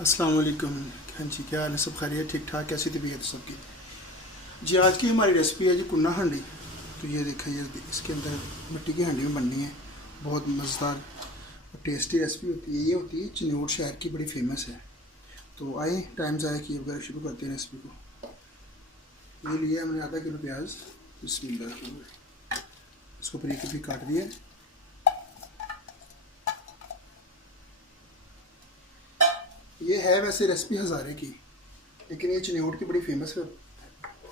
अस्सलाम वालेकुम। हाँ जी, क्या हाल है? सब खैरियत, ठीक ठाक? कैसी तबीयत सबकी? जी, आज की हमारी रेसिपी है जी कुन्ना हांडी। तो ये देखें, ये इसके अंदर मिट्टी की हांडी में बननी है। बहुत मज़ेदार और टेस्टी रेसिपी होती है। ये होती है चिन्नौर शहर की, बड़ी फेमस है। तो आए टाइम ज़ाया किए बगैर शुरू करते हैं रेसिपी को। ये लिया हमने आधा किलो प्याज। बिस्मिल्लाह। इसको बारीक काट दिया। ये है वैसे रेसिपी हज़ारे की, लेकिन ये चिन्नौर की बड़ी फेमस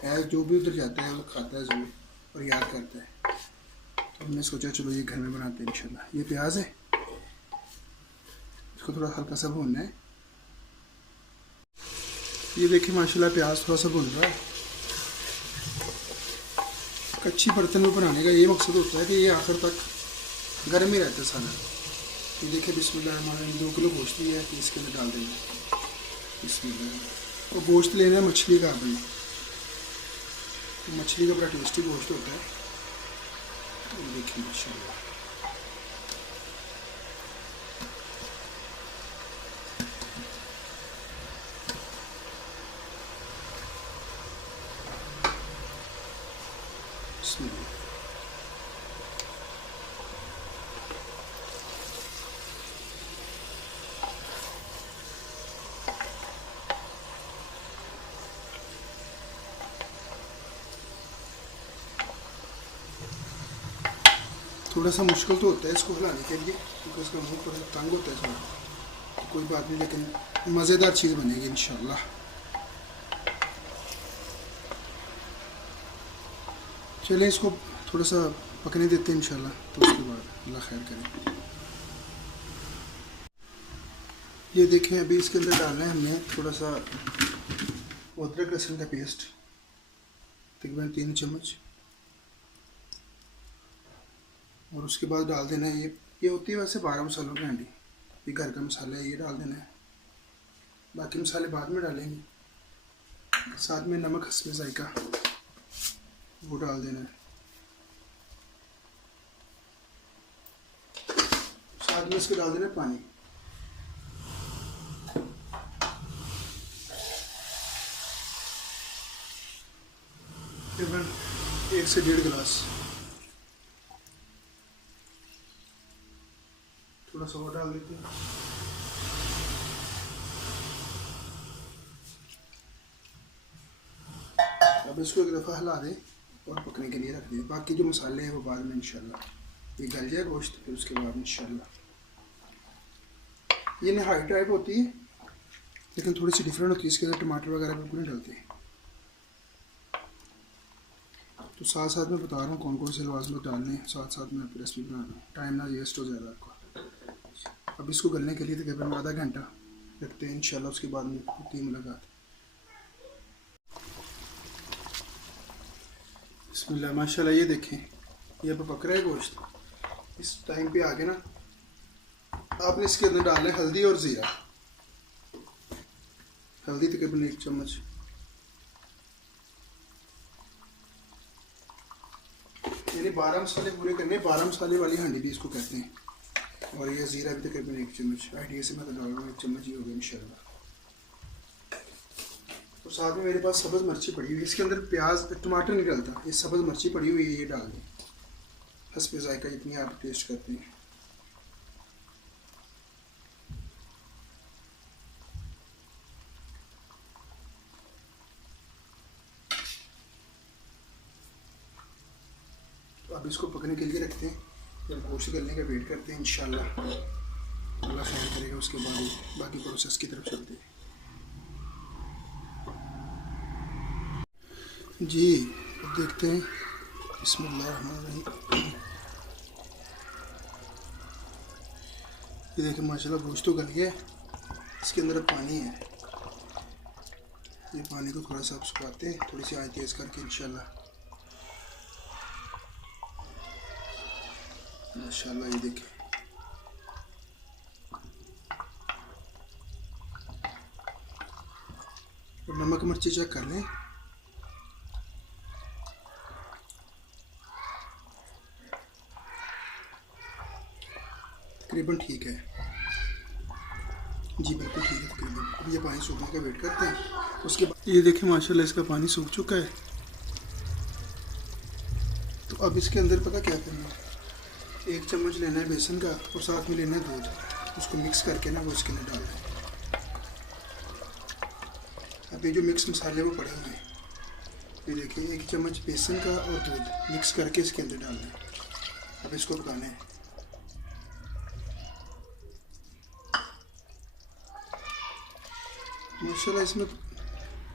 है। जो भी उधर जाता है वो खाता है ज़रूर और याद करता है। तो हमने सोचा चलो ये घर में बनाते हैं इंशाल्लाह। ये प्याज है, इसको थोड़ा हल्का सा भूनना है। ये देखिए माशाल्लाह प्याज थोड़ा सा भून रहा है। कच्ची बर्तन में बनाने का ये मकसद होता है कि ये आखिर तक गर्म ही रहता है सारा। ये देखिए बिस्मिल्लाह, हमारे 2 किलो गोश्त लिया है कि इसके अंदर डाल देंगे। बिस्मिल्लाह। और गोश्त लेना है मछली का अपने, तो मछली का बड़ा टेस्टी गोश्त होता है। तो देखिए माशाल्लाह। बिस्मिल्लाह। थोड़ा सा मुश्किल तो होता है इसको हिलाने के लिए, क्योंकि इसका मुंह थोड़ा तंग होता है थोड़ा। तो कोई बात नहीं, लेकिन मज़ेदार चीज़ बनेगी इंशाल्लाह। चलिए इसको थोड़ा सा पकने देते हैं इंशाल्लाह, तो उसके बाद अल्लाह खैर करे। ये देखें, अभी इसके अंदर डालना है हमने थोड़ा सा अदरक लहसुन का पेस्ट, तकरीबन 3 चम्मच। और उसके बाद डाल देना है ये होती है वैसे 12 मसालों की हांडी। ये घर का मसाला है, ये डाल देना है। बाकी मसाले बाद में डालेंगे। साथ में नमक हस्बे जायका वो डाल देना है। साथ में इसको डाल देना है पानी। तकरीबन 1 से 1.5 गिलास। थोड़ा सा और डाल देते हैं। अब इसको एक दफ़ा हिला दें और पकने के लिए रख दें। बाकी जो मसाले हैं वो बाद में इंशाल्लाह, ये गल जाए गोश्त, फिर उसके बाद इंशाल्लाह। ये नहाई टाइप होती है, लेकिन थोड़ी सी डिफरेंट होती है। इसके अंदर टमाटर वगैरह बिल्कुल नहीं डलते। तो साथ साथ में बता रहा हूँ कौन कौन से लवाज़िम डालने हैं, साथ साथ में आपकी रेसिपी बना रहा हूँ, टाइम ना वेस्ट हो जाएगा आपका। अब इसको गलने के लिए तकरीबन आधा घंटा रखते हैं इंशाल्लाह। उसके बाद में होती है मुलाकात। बिस्मिल्लाह माशाल्लाह। ये देखें, ये अब पक रहा है गोश्त। इस टाइम पे आगे ना आपने इसके अंदर डालना है हल्दी और ज़ीरा। हल्दी तकरीबन 1 चम्मच, यानी 12 मसाले पूरे करने। 12 मसाले वाली हांडी भी इसको कहते हैं। और ये ज़ीरा भी तकरीबन 1 चम्मच। आइडिया से मैं तो डाल रहा हूँ 1 चम्मच ही होगा इंशाल्लाह। और साथ में मेरे पास सब्ज़ मिर्ची पड़ी हुई है। इसके अंदर प्याज टमाटर नहीं डलता, ये सब्ज़ मिर्ची पड़ी हुई है, ये डाल दें हस्बे जायका जितनी आप टेस्ट करते हैं। तो अब इसको पकने के लिए रखते हैं, जब गोश्त गलने का वेट करते हैं इंशाल्लाह। अल्लाह खैर करेगा। उसके बाद बाकी प्रोसेस की तरफ चलते हैं। जी अब देखते हैं। बिस्मिल्लाहिर्रहमानिर्रहीम। ये देखिए माशाल्लाह गोश्त तो गल गया। इसके इसके अंदर पानी है, ये पानी को थोड़ा सा आप सुखाते हैं, थोड़ी सी आंच तेज़ करके इंशाल्लाह। माशाल्लाह ये देखें, और नमक मिर्ची चेक कर लें। तकरीबन ठीक है जी, बिल्कुल ठीक है तकरीबन। अब ये पानी सूखने का वेट करते हैं। उसके बाद ये देखें माशाल्लाह इसका पानी सूख चुका है। तो अब इसके अंदर पता क्या करना है, 1 चम्मच लेना है बेसन का और साथ में लेना है दूध। उसको मिक्स करके ना वो इसके अंदर डालना है। अब ये जो मिक्स मसाले वो पड़े हुए हैं, ये देखिए 1 चम्मच बेसन का और दूध मिक्स करके इसके अंदर डालना है। अब इसको पकाना है। माशाल्लाह इसमें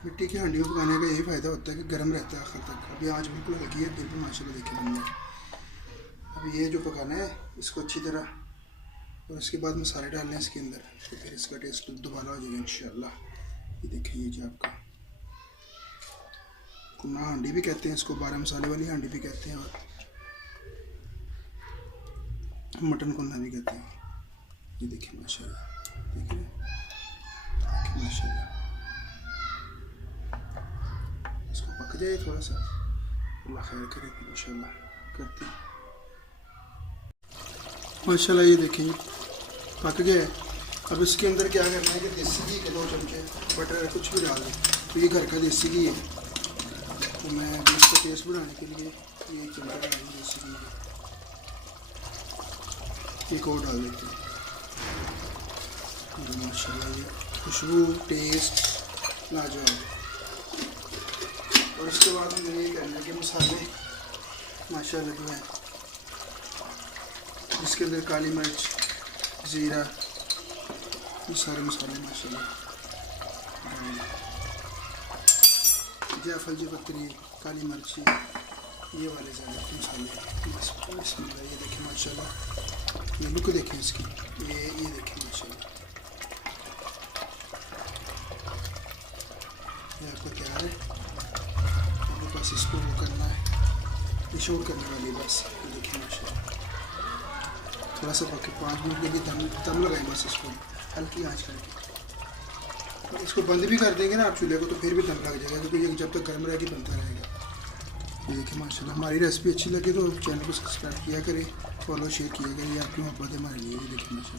मिट्टी की हांडी में पकाने का यही फ़ायदा होता है कि गर्म रहता है आखिर तक। अभी आँच बिल्कुल हल्की है, फिर भी माशाल्लाह देखिए बन गया। अब ये जो पकाना है इसको अच्छी तरह, और उसके बाद मसाले डालने हैं इसके अंदर, तो फिर इसका टेस्ट दोबारा हो जाएगा इंशाल्लाह। ये देखें, ये जो आपका कुन्ना हांडी भी कहते हैं इसको, 12 मसाले वाली हांडी भी कहते हैं, और मटन कुन्ना भी कहते हैं। ये देखिए माशाल्लाह, देखिए माशाल्लाह। इसको पक जाए थोड़ा सा, अल्लाह खैर करे इंशाल्लाह करते हैं। माशाल्लाह ये देखें पक गया है। अब इसके अंदर क्या करना है कि देसी घी के 2 चमचे, बटर कुछ भी डाल दें। तो ये घर का देसी घी है, तो मैं इसका टेस्ट बढ़ाने के लिए ये 1 चमचा डालूँ देसी घी, एक और डाल देते हैं। और माशाल्लाह ये खुशबू टेस्ट लाजवाब। और उसके बाद मुझे ये करना है कि मसाले माशाल्लाह जो है इसके अंदर काली मिर्च, ज़ीरा, ये सारे मसाले माशाल्लाह, जायफल पत्री, काली मिर्ची, ये वाले ज़्यादा मसाले बस। बिस्मिल्लाह, ये देखें माशाल्लाह, ये लुक देखें इसकी, ये देखें माशाल्लाह। ये आपका क्या है, आपके पास इसको वो करना है, निशोर करने वाली बस। ये देखें माशाल्लाह, थोड़ा सा पके 5 मिनट के लिए दम लगाएं बस इसको हल्की आंच करके। इसको बंद भी कर देंगे ना आप चूल्हे को, तो फिर भी दम लग जाएगा, क्योंकि ये जब तक गर्म रहेगी बनता रहेगा। ये देखिए माशाल्लाह, हमारी रेसिपी अच्छी लगे तो चैनल को सब्सक्राइब किया करें, फॉलो शेयर किया करें, ये आपकी मोहब्बत है हमारे लिए। ये देखिए माशाल्लाह।